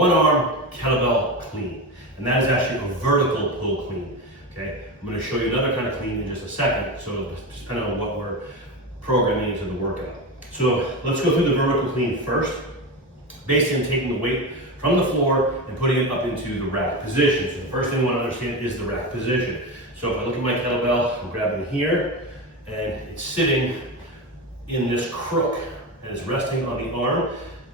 one arm kettlebell clean. And that is actually a vertical pull clean. Okay, I'm going to show you another kind of clean in just a second. So just depending on what we're programming into the workout. So let's go through the vertical clean first. Basically, I'm taking the weight from the floor and putting it up into the rack position. So the first thing I want to understand is the rack position. So if I look at my kettlebell, I'm grabbing here, and it's sitting in this crook, and it's resting on the arm.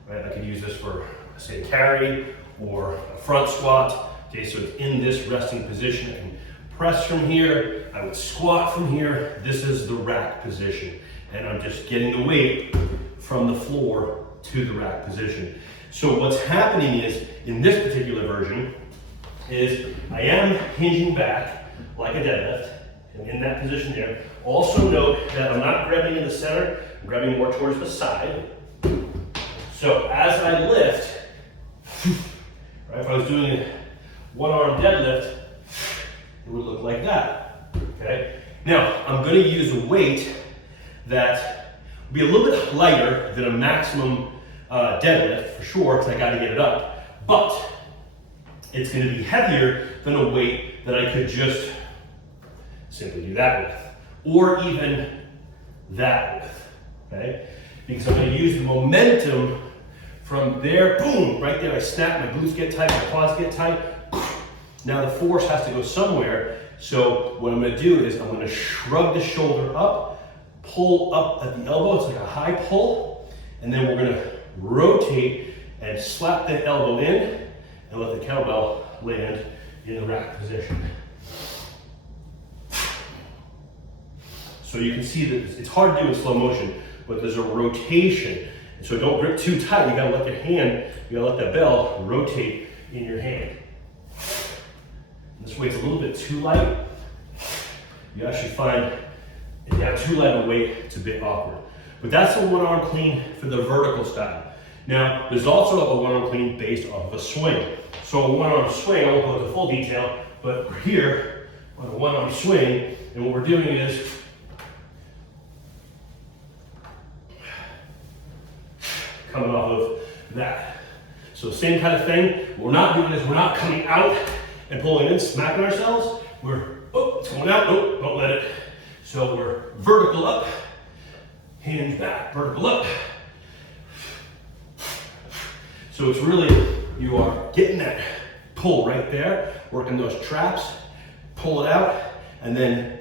Right? I could use this for, say, a carry or a front squat. Okay, so it's in this resting position. I can press from here, I would squat from here. This is the rack position. And I'm just getting the weight from the floor to the rack position. So what's happening is, in this particular version, is I am hinging back like a deadlift, and in that position there. Also note that I'm not grabbing in the center, I'm grabbing more towards the side. So as I lift, right, if I was doing a one-arm deadlift, it would look like that, okay? Now, I'm gonna use a weight that will be a little bit lighter than a maximum deadlift, for sure, because I gotta get it up, but it's gonna be heavier than a weight that I could just simply do that with, or even that with, okay? Because I'm gonna use the momentum from there, boom, right there, I snap, my glutes get tight, my quads get tight. Now the force has to go somewhere, so what I'm gonna do is I'm gonna shrug the shoulder up, pull up at the elbow, it's like a high pull, and then we're gonna rotate and slap the elbow in and let the kettlebell land in the rack position. So you can see that it's hard to do in slow motion, but there's a rotation. So don't grip too tight, you gotta let your hand, you gotta let that bell rotate in your hand. This weight's a little bit too light. You actually find if you have too light a weight, it's a bit awkward. But that's a one-arm clean for the vertical style. Now, there's also a one-arm clean based off of a swing. So a one-arm swing, I won't go into full detail, but we're here on a one-arm swing, and what we're doing is coming off of that. So same kind of thing. We're not doing this, we're not coming out and pulling in, smacking ourselves. We're, oh, it's going out, nope, don't let it. So we're vertical up, hinge back, vertical up. So it's really, you are getting that pull right there, working those traps, pull it out, and then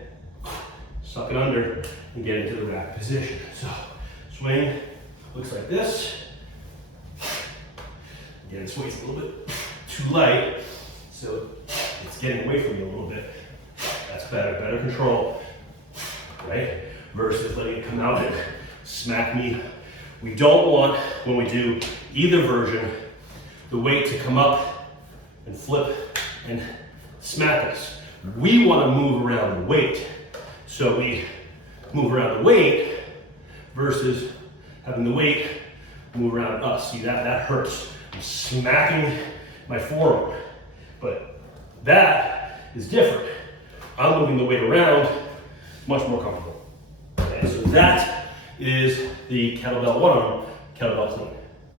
suck it under and get into the rack position. So swing looks like this. Again, this weight's a little bit too light, so it's getting away from you a little bit. That's better control, right? Versus letting it come out and smack me. We don't want, when we do either version, the weight to come up and flip and smack us. We want to move around the weight. So we move around the weight versus having the weight move around us. See, that hurts. I'm smacking my forearm, but that is different. I'm moving the weight around, much more comfortable. Okay, so that is the kettlebell one arm, kettlebell clean.